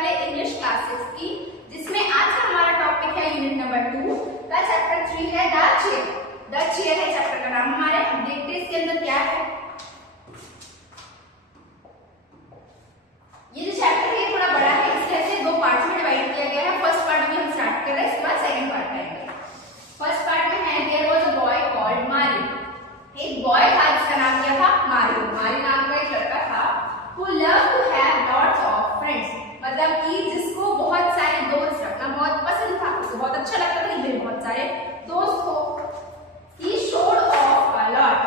वाले English class 6 की, जिसमें आज का हमारा टॉपिक है यूनिट नंबर 2 का चैप्टर 3 है द चेयर। द चेयर है चैप्टर का नाम हमारे। अब देखते हैं इसके अंदर क्या है। ये जो चैप्टर है थोड़ा बड़ा है, इसलिए इसे दो पार्ट में डिवाइड किया गया है। फर्स्ट पार्ट में हम स्टार्ट कर रहे हैं, इसके बाद सेकंड पार्ट आएगा। फर्स्ट पार्ट में है there was a boy called Mario. एक बॉय था जिसका नाम क्या था? मारियो। मारियो नाम का एक लड़का था who loved to have lots of friends, मतलब कि जिसको बहुत सारे दोस्त रखना बहुत पसंद था, उसको बहुत अच्छा लगता था कि मेरे बहुत सारे दोस्त हो। He showed off a lot,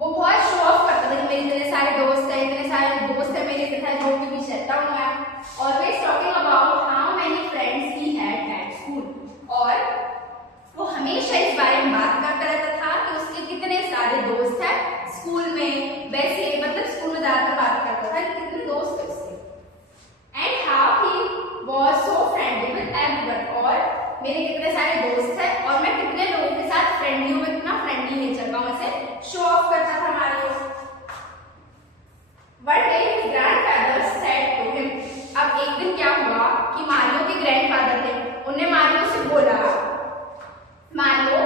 वो बहुत शो ऑफ करता था कि मेरे इतने सारे दोस्त है मेरे के साथ जो भी बीच रहता हूँ मैं। Always talking about how many friends he had at school, और वो हमेशा इस बारे में बात करता रहता था कि उसके कितने सारे दोस्त हैं स्कूल में। वैसे मतलब स्कूल में ज्यादातर बात करता था कि कितने दोस्त हैं उसके। And how he was so friendly with everyone, और मेरे कितने सारे दोस्त हैं और मैं कितने लोगों के साथ फ्रेंडली हूँ, कितना फ्रेंडली नेचर का वैसे शो ऑफ करता था Mario. One day his grandfather said to him, अब एक दिन क्या हुआ कि मारियो के ग्रैंडफादर थे, उन्होंने मारियो से बोला, Mario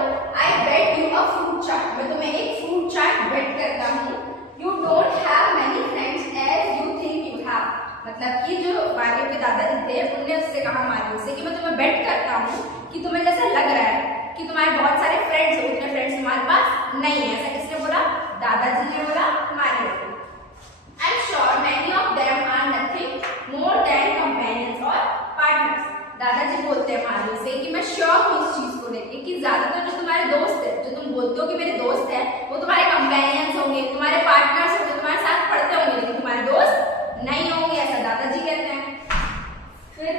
I bet you a fruit chaat, मैं तुम्हें एक फ्रूट चाट बेट करता हूँ। You don't have many friends as you think you have, मतलब कि जो मारियो के दादाजी थे उन्होंने उससे कहा मारियो से कि मैं तुम्हें बेट करता हूँ कि तुम्हें जैसा लग रहा है कि तुम्हारे बहुत सारे फ्रेंड्स हो, उतने फ्रेंड्स तुम्हारे पास नहीं है। ऐसा किसने बोला? दादाजी ने बोला मारियो को। I am sure many of them are nothing more than companions और पार्टनर्स, दादाजी बोलते हैं मारियो से कि मैं श्योर हूँ इस चीज को लेके कि ज्यादातर जो तुम्हारे दोस्त है, जो तुम बोलते हो कि मेरे दोस्त हैं, वो तुम्हारे कंपेनियंस होंगे, तुम्हारे पार्टनर्स होंगे, तुम्हारे साथ पढ़ते होंगे, लेकिन तुम्हारे दोस्त नहीं होंगे, ऐसा दादाजी कहते हैं। फिर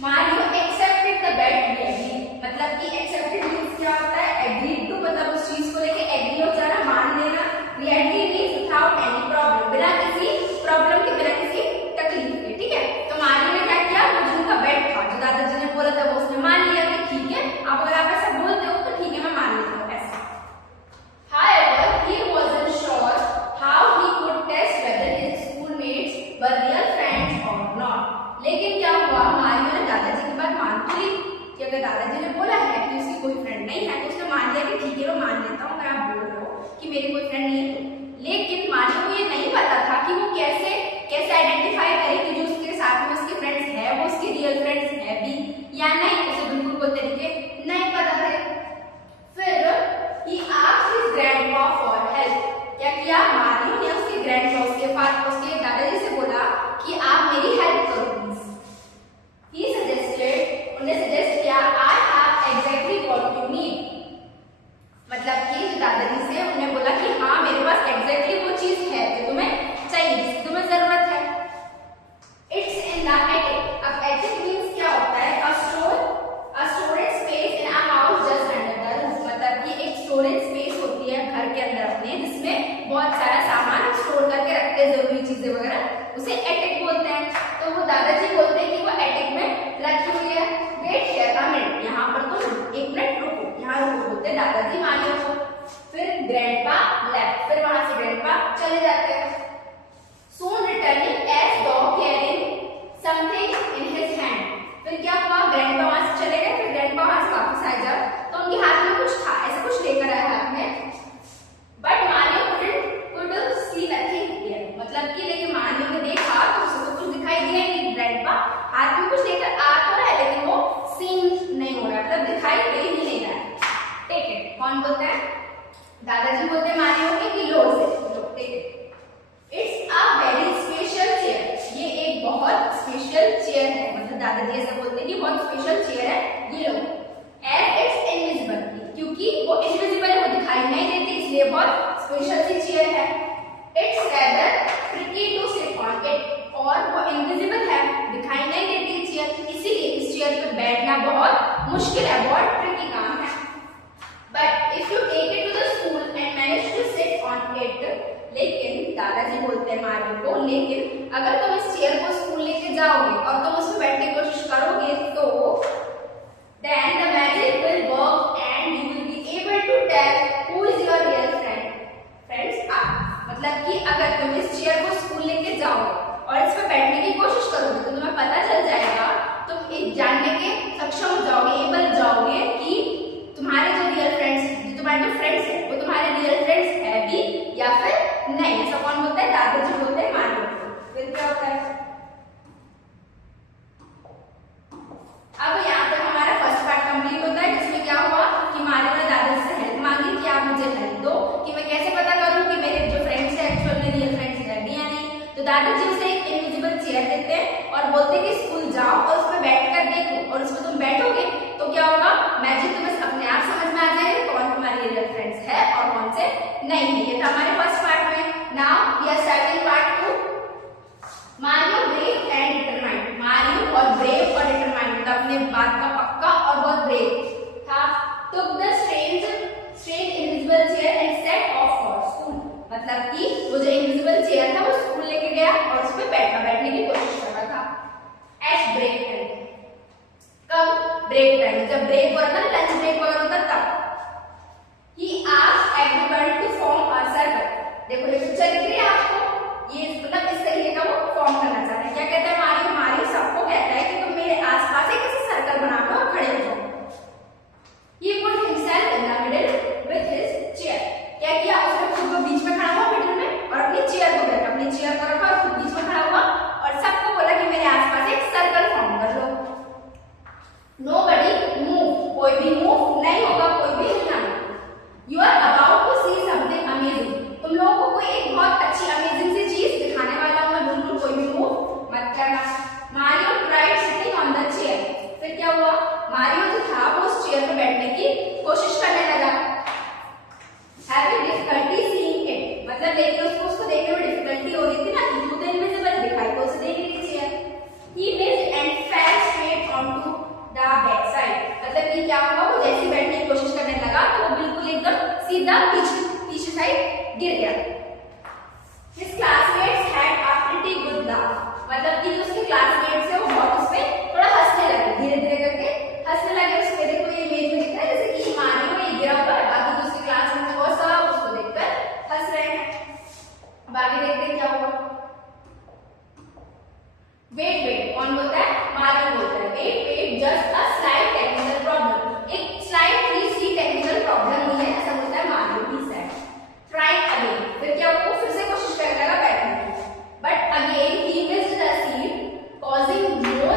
Mario accepted the bet we agree, मतलब कि एक्सेप्टेड मींस क्या होता है? एग्रीड टू, मतलब उस चीज को लेके एग्री हो जाना, मान लेना। We agree means without any problem, बिना किसी प्रॉब्लम के, बिना किसी तकलीफ के, ठीक है। तो मारियो ने क्या किया? वो जो उनका बेट था, जो दादाजी ने बोला था, वो उसने मान लिया कि ठीक है, अब अगर आप ऐसा बोलते हो तो ठीक है, मैं मान लेता हूँ ऐसा। However, he wasn't sure how he could test whether his schoolmates were real friends or not. लेकिन क्या हुआ? मारियो ने दादाजी की बात मान तो ली कि अगर दादाजी ने बोला है कि उसकी कोई फ्रेंड नहीं है, तो उसने मान लिया कि ठीक है, मैं मान लेता हूँ अगर आप बोल रहे हो कि मेरी कोई फ्रेंड नहीं है तो। लेकिन मारियो को ये नहीं पता था कि वो कैसे आइडेंटिफाई करे कि जो उसके साथ में उसके फ्रेंड्स है वो उसके रियल फ्रेंड्स है भी या नहीं, उसे बिल्कुल कोई तरीके नहीं पता थे। फिर he asked his grandpa for help, क्या किया? मारियो ने उसके ग्रैंडपा, उसके दादाजी से बोला कि आप मेरी हेल्प करो प्लीज। He suggested, उन्हें सजेस्ट किया, I have exactly what you need, मतलब कि जो दादाजी से उन्हें बोला कि हाँ मेरे पास एग्जैक्टली वो चीज है जो तुम्हें चाहिए, जिसकी तुम्हें जरूरत है। It's in the attic, अब attic मींस क्या होता है? a storage space in a house just under the roof, मतलब कि एक स्टोरेज स्पेस होती है घर के अंदर अपने, जिसमें बहुत सारा सामान स्टोर करके रखते हैं, जरूरी चीजें वगैरह, उसे एटिक बोलते हैं। तो वो दादाजी बोलते हैं कि वो एटिक में रखी हुई है। वेट हियर अ मिनट, यहाँ पर तुम एक मिनट रुको, यहाँ रुको बोलते हैं दादाजी मारियो को। फिर ग्रैंडपा लेफ्ट, फिर वहां से ग्रैंडपा चले जाते हैं। Soon returning as dog carrying something in his hand, फिर क्या हुआ? ग्रैंडपा वहां से चले गए, फिर ग्रैंडपा वहां से वापस आए जब, तो उनके हाथ में कुछ था, ऐसा कुछ लेकर आया हाथ में। But Mario could see nothing here, मतलब कि लेकिन मारियो ने देखा तो उसे तो कुछ दिखाई दिया नहीं। ग्रैंडपा हाथ में कुछ लेकर आ तो रहा है, लेकिन वो सीन नहीं हो रहा, मतलब दिखाई दे ही नहीं रहा है। टेक इट, कौन बोलता है? दादाजी बोलते हैं मारियो के कि लो से, take it. It's a very special chair, ये एक बहुत स्पेशल चेयर है, मतलब दादाजी ऐसा बोलते हैं कि बहुत स्पेशल चेयर है, ये लो। एज इट्स इनविजिबल, क्योंकि वो इनविजिबल है, वो दिखाई नहीं देती, इसलिए बहुत स्पेशल सी चेयर है। It's rather tricky to sit on it, और वो इनविजिबल है, दिखाई नहीं देती चेयर, इसीलिए इस चेयर पे बैठना बहुत मुश्किल है, बहुत ट्रिकी काम है। But if you take it to the school and manage to sit on it, लेकिन दादाजी बोलते हैं मारियो को, लेकिन अगर तुम इस चेयर को स्कूल लेके जाओगे और तुम उसमें बैठने की कोशिश करोगे तो then the magic will work and you will be able to tell who is your real friends are, मतलब कि अगर तुम इस चेयर को स्कूल लेके जाओ और इस पर बैठने की कोशिश करोगे तो तुम्हें पता चल जाएगा, तुम जानने के सक्षम हो जाओगे, एबल हो जाओगे कि तुम्हारे जो रियल फ्रेंड्स, जो तुम्हारे जो फ्रेंड्स है वो तुम्हारे रियल फ्रेंड्स है भी या फिर नहीं। ऐसा कौन बोलता है? दादाजी बोलते हैं मारियो को। फिर क्या होता है? अब यहाँ तक हमारा फर्स्ट पार्ट कंप्लीट होता है, जिसमें क्या हुआ कि मारियो ने दादाजी से हेल्प मांगी कि आप मुझे हेल्प दो, कि मैं कैसे पता करूं कि मेरे जो फ्रेंड्स है एक्चुअल में रियल फ्रेंड्स है भी या नहीं। तो दादाजी उसे एक इनविजिबल चेयर देते हैं और बोलते हैं कि स्कूल जाओ और उस पर बैठकर देखो, और उस पर तुम बैठोगे तो क्या होगा, मैजिक तुम्हें अपने आप समझ में आ जाएगा कौन तुम्हारे रियल फ्रेंड्स है और कौन से नहीं है। ये था हमारे फर्स्ट पार्ट में। Now we are starting part 2। Mario brave and determined. Mario बहुत ब्रेव और डिटरमाइंड, मतलब अपने बात का पक्का और बहुत ब्रेव था। took the strange invisible chair and set off for school। मतलब कि वो जो इनविजिबल चेयर था वो स्कूल लेके गया और उस पे बैठने की कोशिश कर रहा था। एट ब्रेक टाइम, कब? ब्रेक टाइम, जब ब्रेक हो रहा था, लंच ब्रेक वगैरह होता तब। he asked everybody to form a circle। देखो ये पिक्चर दिख रही है आपको, ये मतलब इस तरीके का वो फॉर्म करना चाहते हैं। क्या कहता है मारियो? मारियो सबको कहता है कि तुम मेरे आसपास एक ऐसे सर्कल बना लो और खड़े हो जाओ। He put himself in the middle with his chair। क्या किया? उसने खुद को बीच में खड़ा हुआ मिडिल में और अपनी चेयर को रखा, अपनी चेयर को रखा और खुद बीच में खड़ा हुआ और सबको बोला कि मेरे आसपास एक सर्कल फॉर्म कर लो। Nobody move, कोई भी मूव नहीं होगा, कोई भी हिलना नहीं। You are about to see something amazing। तुम लोगों को कोई एक बहुत अच्छी अमेजिंग सी चीज दिखाने वाला हूं मैं, बिल्कुल कोई भी मूव मत करना। Mario tried sitting on the chair. फिर क्या हुआ? मारियो जो था वो उस चेयर पर बैठने की कोशिश करने लगा। Having difficulty seeing it, मतलब देखने उसको देखने में डिफिकल्टी हो रही थी ना, कि वो तो इनविजिबल दिखाई तो उसे देख रही थी chair. He missed and fell straight onto the backside। मतलब कि क्या हुआ, वो जैसे बैठने की कोशिश करने लगा तो वो बिल्कुल एकदम सीधा पीछे साइड गिर गया। His classmates had a pretty good laugh। मतलब कि जो उसके क्लासमेट्स है वो बहुत उस पे थोड़ा हंसने लगे, धीरे धीरे करके हंसने लगे उस पे। देखो ये इमेज में दिख रहा है जैसे कि मारियो ये गिरा हुआ है, बाकी जो उसके क्लास में बहुत सब उसको देखकर हंस रहे हैं। अब आगे देखते हैं क्या हुआ। वेट, कौन बोलता है? मारियो बोलता है wait, just a slight technical problem. एक स्लाइटली सी टेक्निकल प्रॉब्लम हुई है, ऐसा बोलता है Mario. He said try again. फिर क्या हुआ? फिर से कोशिश करने लगा बैठने की, but again he missed the seat causing more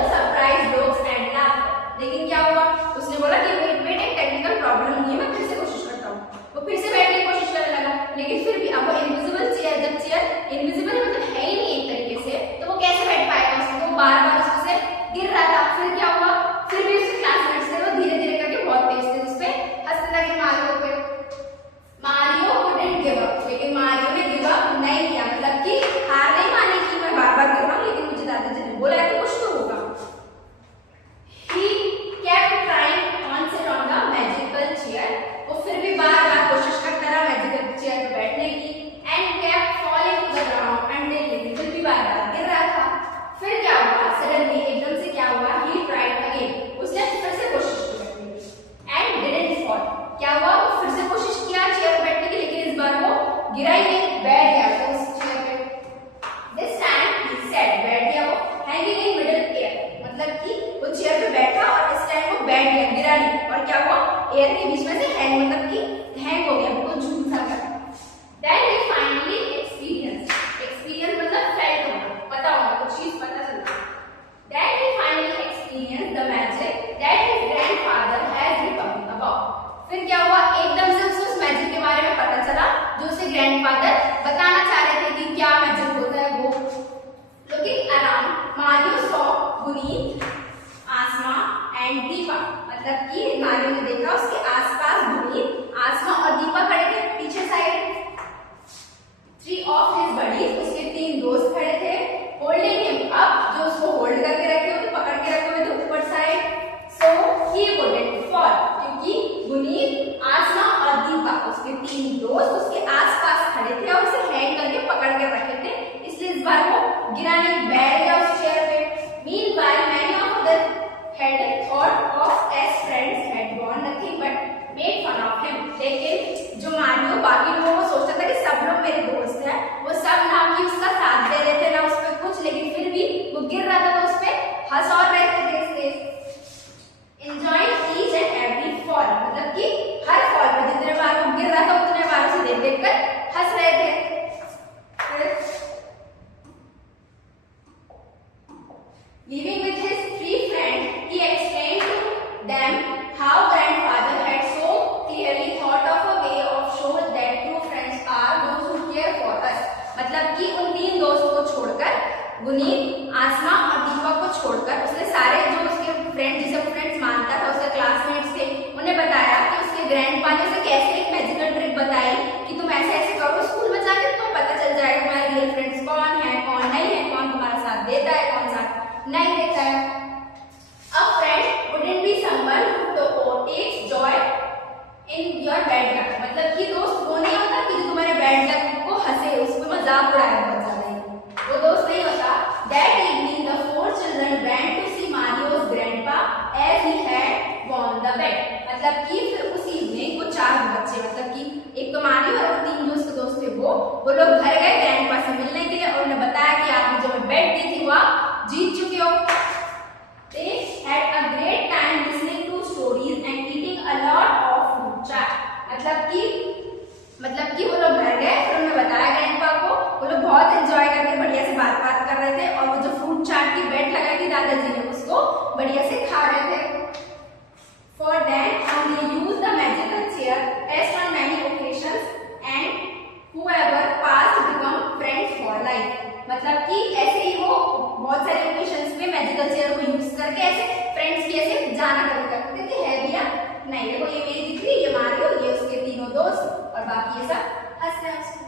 वो लोग घर गए ग्रैंडपा से मिलने के लिए और उन्हें बताया कि आपने जो बेट दी थी वो आप जीत चुके हो। They had a great time listening to stories and eating a lot of fruit चाट। मतलब कि वो लोग घर गए फिर उन्हें बताया ग्रैंडपा को, वो लोग बहुत एंजॉय करके बढ़िया से बात कर रहे थे और वो जो फ्रूट चाट की बेट लगाई थी दादाजी ने उसको बढ़िया से खा रहे थे। For then on they used the magical chair as on many occasions and whoever passed become friends for life। मतलब कि ऐसे ही वो बहुत सारे ओकेशंस पे मैजिकल चेयर को यूज करके ऐसे फ्रेंड्स की ऐसे जाना करते थे। है भैया नहीं, देखो ये मेरी दिख रही, ये मारियो, ये उसके तीनों दोस्त और बाकी ये सब हंस रहे हैं उसको।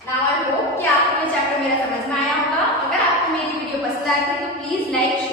नाउ आई होप कि आपको ये चैप्टर मेरा समझ में आया होगा। अगर आपको मेरी वीडियो पसंद आती है तो प्लीज लाइक